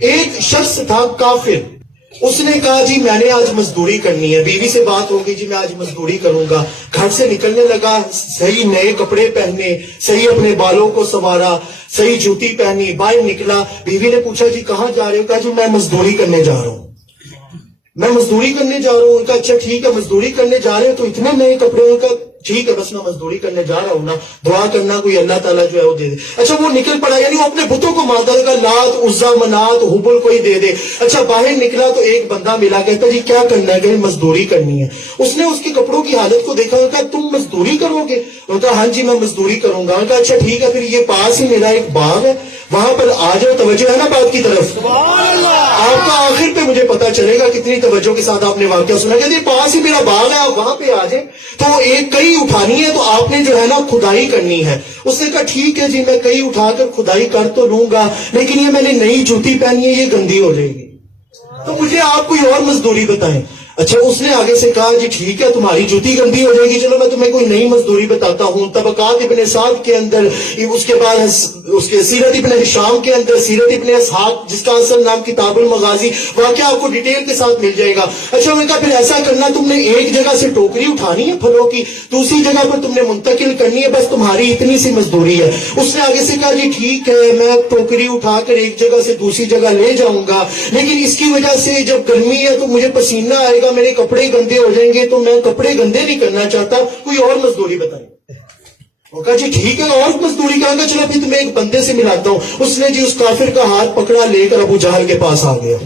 ایک شخص تھا کافر، اس نے کہا جی میں نے آج مزدوری کرنی ہے، بیوی سے بات ہو گئی جی میں آج مزدوری کروں گا، گھر سے نکلنے لگا، صحیح نئے کپڑے پہنے، صحیح اپنے بالوں کو سنوارا، صحیح جوتی پہنی، باہر نکلا، بیوی نے پوچھا جی کہاں جا رہے ہو؟ کہا جی میں مزدوری کرنے جا رہا ہوں، میں مزدوری کرنے جا رہا ہوں۔ ان کا اچھا ٹھیک ہے مزدوری کرنے جا رہے ہو تو اتنے نئے کپڑے؟ ان کا ٹھیک ہے بس میں مزدوری کرنے جا رہا ہوں نا، دعا کرنا کوئی اللہ تعالیٰ جو ہے وہ دے دے۔ اچھا وہ نکل پڑا، یعنی وہ اپنے بتوں کو مانتا تھا، لات عزا منات حبل کوئی دے دے۔ اچھا باہر نکلا تو ایک بندہ ملا، کہتا جی کیا کرنا ہے؟ کہ مزدوری کرنی ہے۔ اس نے اس کے کپڑوں کی حالت کو دیکھا، کہا تم مزدوری کرو گے؟ انہوں نے کہا ہاں جی میں مزدوری کروں گا۔ انہوں نے کہا اچھا ٹھیک ہے پھر یہ پاس ہی میرا ایک باغ ہے، وہاں پر آ جاؤ، توجہ ہے نا بات کی طرف؟ آپ کا آخر پہ مجھے پتا چلے گا کتنی توجہ کے ساتھ آپ نے واقعہ سنا۔ کہ پاس ہی میرا باغ ہے، آپ وہاں پہ آ جائیں۔ تو ایک کئی اٹھانی ہے تو آپ نے جو ہے نا کھدائی کرنی ہے۔ اس نے کہا ٹھیک ہے جی میں کئی اٹھا کر کھدائی کر تو لوں گا، لیکن یہ میں نے نئی جوتی پہنی ہے یہ گندی ہو جائے گی، تو مجھے آپ کوئی اور مزدوری بتائیں۔ اچھا اس نے آگے سے کہا جی ٹھیک ہے تمہاری جوتی گندی ہو جائے گی، چلو میں تمہیں کوئی نئی مزدوری بتاتا ہوں۔ طبقات ابن سعد کے اندر، اس کے بعد اس کے سیرت ابن ہشام کے اندر، سیرت ابن اسحاق جس کا اصل نام کتاب المغازی، واقعہ آپ کو ڈیٹیل کے ساتھ مل جائے گا۔ اچھا میں کہا پھر ایسا کرنا، تم نے ایک جگہ سے ٹوکری اٹھانی ہے پھلوں کی، دوسری جگہ پر تم نے منتقل کرنی ہے، بس تمہاری اتنی سی مزدوری ہے۔ اس نے آگے سے کہا جی ٹھیک ہے میں ٹوکری اٹھا کر ایک جگہ سے دوسری جگہ لے جاؤں گا، لیکن اس کی وجہ سے جب گرمی ہے تو مجھے پسینہ آئے گا، میرے کپڑے گندے ہو جائیں گے، تو میں کپڑے گندے نہیں کرنا چاہتا، کوئی اور مزدوری بتائیں۔ وہ کہا جی ٹھیک ہے اور مزدوری کہا گا، چلو پھر تمہیں ایک بندے سے ملاتا ہوں۔ اس نے جی اس کافر کا ہاتھ پکڑا، لے کر ابو جہل کے پاس آ گیا۔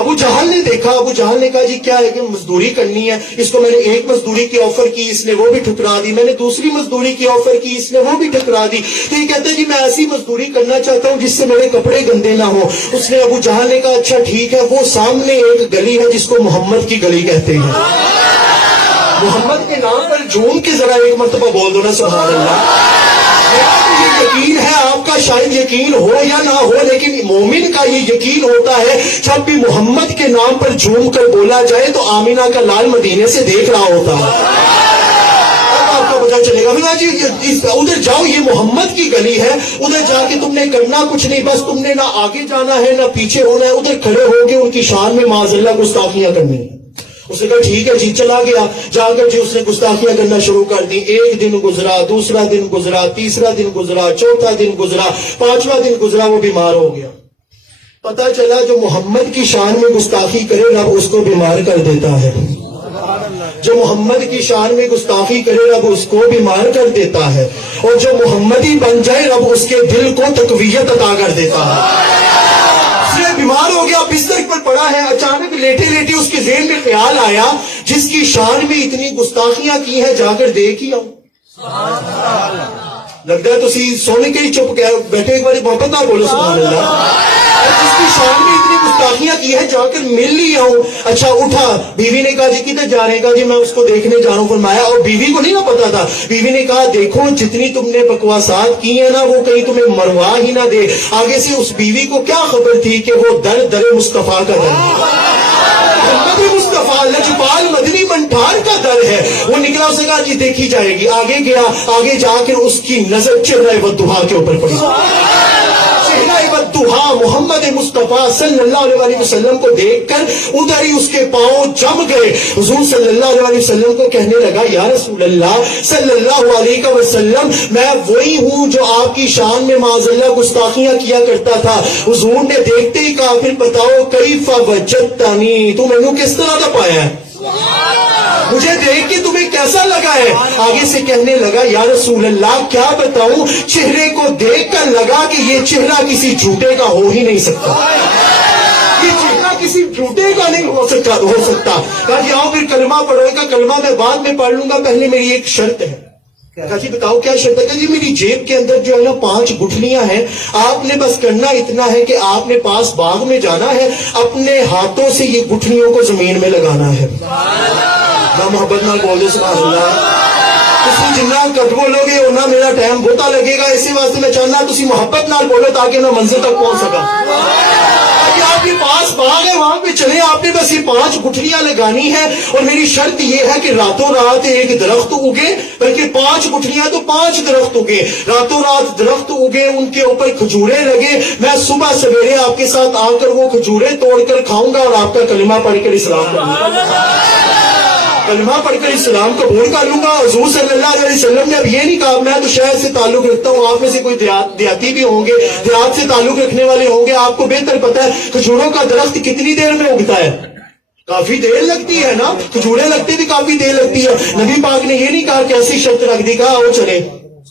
ابو جہل نے دیکھا، ابو جہل نے کہا جی کیا ہے کہ مزدوری کرنی ہے، اس کو میں نے ایک مزدوری کی آفر کی، اس نے وہ بھی ٹھکرا دی، میں نے دوسری مزدوری کی آفر کی، اس نے وہ بھی ٹھکرا دی، تو یہ کہتا ہے جی میں ایسی مزدوری کرنا چاہتا ہوں جس سے میرے کپڑے گندے نہ ہوں۔ اس نے ابو جہل نے کہا اچھا ٹھیک ہے، وہ سامنے ایک گلی ہے جس کو محمد کی گلی کہتے ہیں، محمد کے نام پر جھوم کے ذرا ایک مرتبہ بول دو نا سبحان اللہ۔ مجھے یقین ہے آپ کا شاید یقین ہو یا نہ ہو، لیکن مومن کا یہ یقین ہوتا ہے جب بھی محمد کے نام پر جھوم کر بولا جائے تو آمینہ کا لال مدینے سے دیکھ رہا ہوتا ہے۔ اب آپ کو پتا چلے گا جی ادھر جاؤ، یہ محمد کی گلی ہے، ادھر جا کے تم نے کرنا کچھ نہیں، بس تم نے نہ آگے جانا ہے نہ پیچھے ہونا ہے، ادھر کھڑے ہو کے ان کی شان میں معاذ اللہ گستاخیاں کرنی ہے۔ اس نے کہا ٹھیک ہے جی، چلا گیا، جا کر جی اس نے گستاخیاں کرنا شروع کر دی۔ ایک دن گزرا، دوسرا دن گزرا، تیسرا دن گزرا، چوتھا دن گزرا، پانچواں دن گزرا، وہ بیمار ہو گیا۔ پتا چلا جو محمد کی شان میں گستاخی کرے رب اس کو بیمار کر دیتا ہے، جو محمد کی شان میں گستاخی کرے رب اس کو بیمار کر دیتا ہے، اور جو محمدی بن جائے رب اس کے دل کو تقویت عطا کر دیتا ہے۔ بیمار ہو گیا، بستر پر پڑا ہے، اچانک لیٹے لیٹے اس کے ذہن میں خیال آیا جس کی شان میں اتنی گستاخیاں کی ہیں جا کر دیکھ ہی آؤں۔ لگتا ہے تسی سونے کے ہی چپ بیٹھے، ایک بار محبت نہ بولو سبحان اللہ۔ جس کی شان میں اتنی گستاخیاں کی ہے جا کر مل ہی آؤں۔ اچھا اٹھا، بیوی نے کہا جی کدھر جا رہے ہیں؟ کہا جی میں اس کو دیکھنے جا رہا ہوں۔ فرمایا، اور بیوی کو نہیں نہ پتا تھا، بیوی نے کہا دیکھو جتنی تم نے بکواسات کی ہیں نا وہ کہیں تمہیں مروا ہی نہ دے۔ آگے سے اس بیوی کو کیا خبر تھی کہ وہ در در مصطفیٰ کا در ہے، مصطفیٰ لجپال مدنی منٹھار کا در ہے۔ وہ نکلا، اسے کہا جی دیکھی جائے گی۔ آگے گیا، آگے جا کر اس کی نظر چہرہ والضحیٰ کے اوپر پڑی۔ چہرہ والضحیٰ محمد مصطفیٰ صلی اللہ علیہ وسلم کو دیکھ کر ادھر ہی اس کے پاؤں جم گئے۔ حضور صلی اللہ علیہ وسلم کو کہنے لگا یا رسول اللہ صلی اللہ علیہ وسلم، میں وہی ہوں جو آپ کی شان میں معاذ اللہ گستاخیاں کیا کرتا تھا۔ حضور نے دیکھتے ہی کہا پھر بتاؤ کیف وجدتنی، تو میں کس طرح کا پایا ہے، مجھے دیکھ کے تمہیں کیسا لگا ہے؟ آگے سے کہنے لگا یا رسول اللہ کیا بتاؤں، چہرے کو دیکھ کر لگا کہ یہ چہرہ کسی جھوٹے کا ہو ہی نہیں سکتا، یہ چہرہ کسی جھوٹے کا نہیں ہو سکتا۔ کہا جی آؤ پھر کلمہ پڑھو گا، کلمہ میں بعد میں پڑھ لوں گا، پہلے میری ایک شرط ہے۔ کہا جی بتاؤ کیا شرط ہے؟ کہ جی میری جیب کے اندر جو ہے نا 5 گٹھلیاں ہیں، آپ نے بس کرنا اتنا ہے کہ آپ نے پاس باغ میں جانا ہے، اپنے ہاتھوں سے یہ گٹھلیوں کو زمین میں لگانا ہے۔ نہ محبت نہ بول دے سبحان اللہ۔ تسی جنہ کٹ بولو گے نہ میرا ٹائم بہتا لگے گا، اسی واسطے میں چاہنا تسی محبت نہ بولو تاکہ میں منزل تک پہنچ سکا۔ آپ کے پاس باغ آ گئے وہاں پہ چلے, آپ نے بس یہ 5 گٹھلیاں لگانی ہے اور میری شرط یہ ہے کہ راتوں رات ایک درخت اگے, بلکہ 5 گٹھلیاں تو 5 درخت اگے, راتوں رات درخت اگے, ان کے اوپر کھجورے لگے, میں صبح سویرے آپ کے ساتھ آ کر وہ کھجورے توڑ کر کھاؤں گا اور آپ کا کلمہ پڑھ کر اسلام قبول کلمہ پڑھ کر اسلام قبول کر لوں گا. حضور صلی اللہ علیہ وسلم نے اب یہ نہیں کہا میں تو شہر سے تعلق رکھتا ہوں, آپ میں سے کوئی دیہاتی بھی ہوں گے, دیہات سے تعلق رکھنے والے ہوں گے, آپ کو بہتر پتا ہے کھجوروں کا درخت کتنی دیر میں اگتا ہے, کافی دیر لگتی ہے نا, کھجورے لگتے بھی کافی دیر لگتی ہے. نبی پاک نے یہ نہیں کہا کہ ایسی شرط رکھ دی, کہا آؤ چلے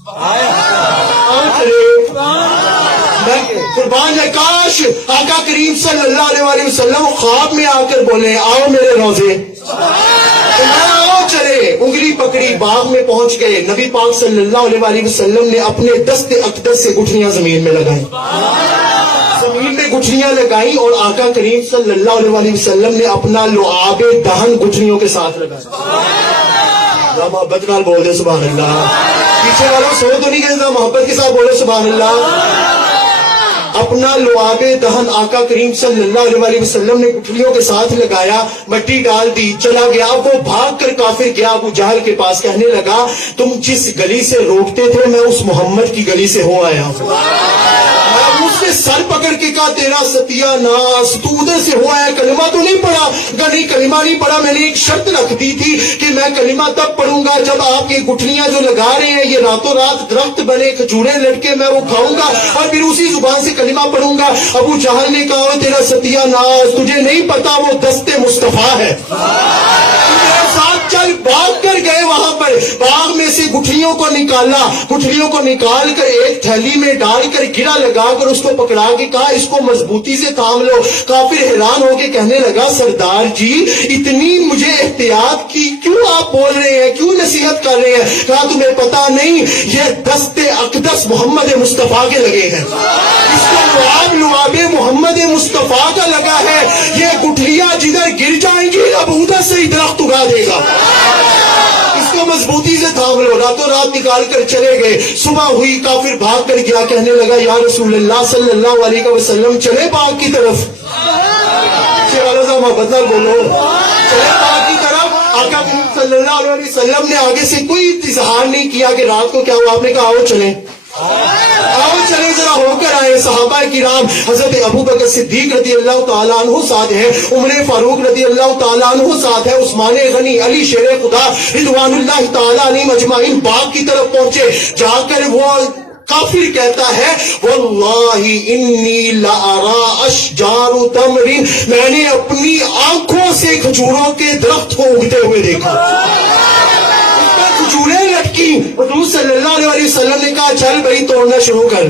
آؤ چلے. قربان ہے, کاش آقا کریم صلی اللہ علیہ وسلم خواب میں آ کر بولے آؤ میرے روزے, آؤ چلے, انگلی پکڑی, باغ میں پہنچ گئے. نبی پاک صلی اللہ علیہ وسلم نے اپنے دست اقدس سے گٹھلیاں زمین میں لگائیں, زمین میں گٹھلیاں لگائیں, اور آقا کریم صلی اللہ علیہ وسلم نے اپنا لعاب دہن گٹھلیوں کے ساتھ لگایا. محبت نال بول دے سبحان اللہ. پیچھے والوں سو تو نہیں گئے, محبت کے ساتھ بولے سبحان اللہ. اپنا لعاب دہن آقا کریم صلی اللہ علیہ وسلم نے گٹھلیوں کے ساتھ لگایا, مٹی ڈال دی, چلا گیا. وہ بھاگ کر کافر گیا ابو جہل کے پاس, کہنے لگا تم جس گلی سے روکتے تھے میں اس محمد کی گلی سے ہو آیا ہوں. اس نے سر پکڑ کے کہا تیرا ستیہ ناس, تو ادھر سے ہوا ہے, کلمہ تو نہیں پڑھا. نہیں کلمہ نہیں پڑھا, میں نے ایک شرط رکھ دی تھی کہ میں کلمہ تب پڑھوں گا جب آپ یہ گٹھلیاں جو لگا رہے ہیں یہ راتوں رات درخت بنے, کھجورے لڑکے, میں وہ کھاؤں گا اور پھر اسی زبان سے کلمہ پڑھوں گا. ابو جہل نے کہا تیرا ستیہ ناس, تجھے نہیں پتا وہ دست مصطفیٰ ہے, ساتھ چل. بھاگ کر گئے وہاں پر, باغ میں سے گٹھلیوں کو نکالا, گٹھلیوں کو نکال کر ایک تھیلی میں ڈال کر گرا لگا کر اس کو پکڑا کے کہا اس کو مضبوطی سے تھام لو. کافر حیران ہو کے کہنے لگا سردار جی اتنی مجھے احتیاط کی کیوں آپ بول رہے ہیں, کیوں نصیحت کر رہے ہیں؟ کہا تمہیں پتا نہیں یہ دست اقدس محمد مصطفیٰ کے لگے ہیں, اس کو لعاب محمد مصطفیٰ کا لگا ہے, یہ گٹھلیاں جدھر گر جائیں گی اب ادھر سے ہی درخت اگا دے گا, اس کو مضبوطی سے تھام لو. راتوں رات نکال کر چلے گئے. صبح ہوئی, کافر بھاگ کر گیا, کہنے لگا یا رسول اللہ صلی اللہ علیہ وسلم چلے باغ کی طرف. بدل بولو چلے باغ کی طرف. آقا صلی اللہ علیہ وسلم نے آگے سے کوئی اظہار نہیں کیا کہ رات کو کیا ہوا, آپ نے کہا آؤ چلیں آؤ چلے ذرا ہو کر آئے. صحابہ کرام حضرت ابو بکر صدیق رضی اللہ تعالیٰ عنہ ساتھ ہے, عمر فاروق رضی اللہ تعالیٰ عنہ ساتھ ہے, عثمان غنی, علی شیر خدا رضوان اللہ تعالیٰ علیہ مجمعین باغ کی طرف پہنچے. جا کر وہ کافر کہتا ہے واللہ انی لارا اشجار تمر, میں نے اپنی آنکھوں سے کھجوروں کے درخت کو اگتے ہوئے دیکھا, کھجوریں لٹکی. حضور صلی اللہ علیہ وسلم نے کہا چل بھائی توڑنا شروع کر,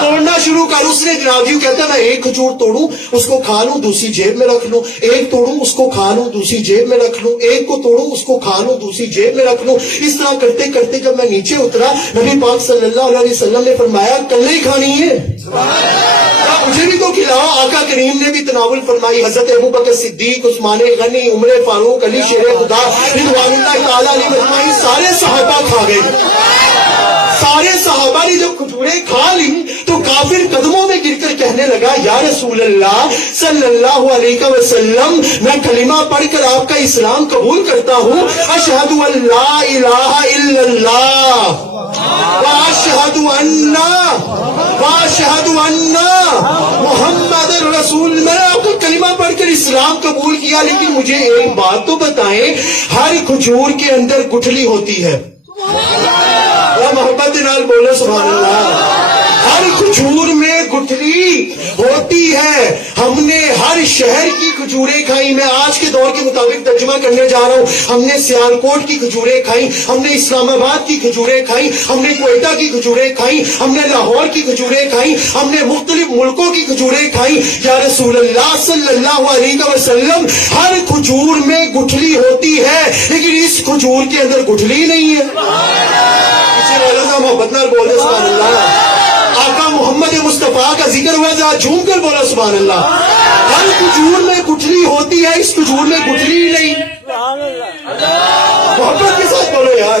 توڑنا شروع کر. اس نے جناب جی کہتا ہے میں ایک کھجور توڑوں اس کو کھا لوں دوسری جیب میں رکھ لوں, ایک توڑوں اس کو کھا لوں دوسری جیب میں رکھ لوں, ایک کو توڑوں اس کو کھا لوں دوسری جیب میں رکھ لوں. اس طرح کرتے کرتے جب میں نیچے اترا, نبی پاک صلی اللہ علیہ وسلم نے فرمایا کل ہی کھانی ہے, مجھے بھی تو کھلاؤ. آقا کریم نے بھی تناول فرمائی. حضرت ابو بکر صدیق, عثمان غنی, عمر فاروق, علی شیر خدا رضوان اللہ تعالیٰ علیہ مجمعین سارے صحابہ کھا گئے. سارے صحابہ نے جب کھجوریں کھا لی تو کافر قدموں میں گر کر کہنے لگا یا رسول اللہ صلی اللہ علیہ وسلم میں کلمہ پڑھ کر آپ کا اسلام قبول کرتا ہوں, اشہد ان لا الہ الا اللہ واشہد ان محمد رسول. میں نے آپ کا کلمہ پڑھ کر اسلام قبول کیا, لیکن مجھے ایک بات تو بتائیں, ہر کھجور کے اندر گٹھلی ہوتی ہے, محبت نال بولو سبحان اللہ. ہر کھجور میں گٹھلی ہوتی ہے. ہم نے ہر شہر کی کھجوریں کھائی, میں آج کے دور کے مطابق ترجمہ کرنے جا رہا ہوں. ہم نے سیالکوٹ کی کھجوریں کھائی, ہم نے اسلام آباد کی کھجوریں کھائی, ہم نے کوئٹہ کی کھجوریں کھائی, ہم نے لاہور کی کھجوریں کھائی, ہم نے مختلف ملکوں کی کھجوریں کھائی. یا رسول اللہ صلی اللہ علیہ وسلم ہر کھجور میں گٹھلی ہوتی ہے, لیکن اس کھجور کے اندر گٹھلی نہیں ہے. محبت نال بولے سبحان اللہ. آقا محمد مصطفیٰ کا ذکر ہوا, ذرا جھوم کر بولا سبحان اللہ. ہر کھجور میں گٹھلی ہوتی ہے, اس کھجور میں گٹھلی نہیں. محبت کے ساتھ بولو یار.